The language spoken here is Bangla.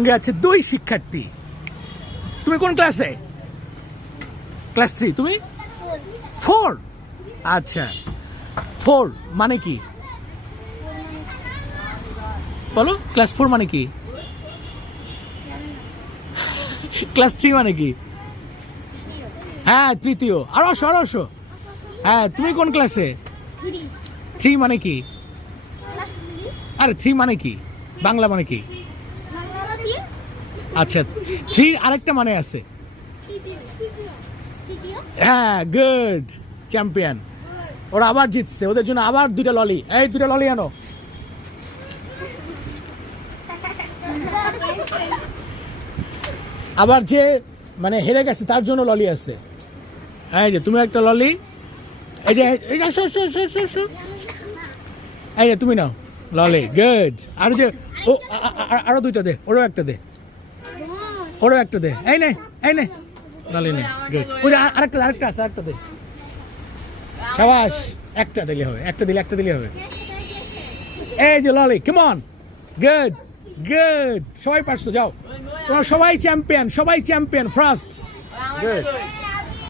সঙ্গে আছে 2 শিক্ষার্থী। তুমি কোন ক্লাসে? ক্লাস 3। তুমি 4? আচ্ছা, 4 মানে কি বলো? ক্লাস 4 মানে কি? ক্লাস 3 মানে কি? হ্যাঁ, তৃতীয়। আরো আসো। হ্যাঁ, তুমি কোন ক্লাসে? 3 মানে কি? আরে 3 মানে কি? বাংলা মানে কি? আচ্ছা, 3 আরেকটা মানে আছে। হ্যাঁ, গুড, চ্যাম্পিয়ন। ওরা আবার জিতছে, ওদের জন্য আবার 2টা ললি। এই 2টা ললি আনো। আবার যে মানে হেরে গেছে তার জন্য ললি আছে। এই যে তুমি একটা ললি, এই যে এই যে তুমি নাও ললি, গুড। আর যে ও আরো 2টা দে, ওরও একটা দে, এই নে ললি নে, গুড। ওই আরেকটা আছে, আরেকটা দে। শাবাশ, একটা দিলে হবে, একটা দিলে হবে। এই যে ললি, কাম অন, গুড। সবাই পারছো, যাও। তোমরা সবাই চ্যাম্পিয়ন, ফার্স্ট। গুড।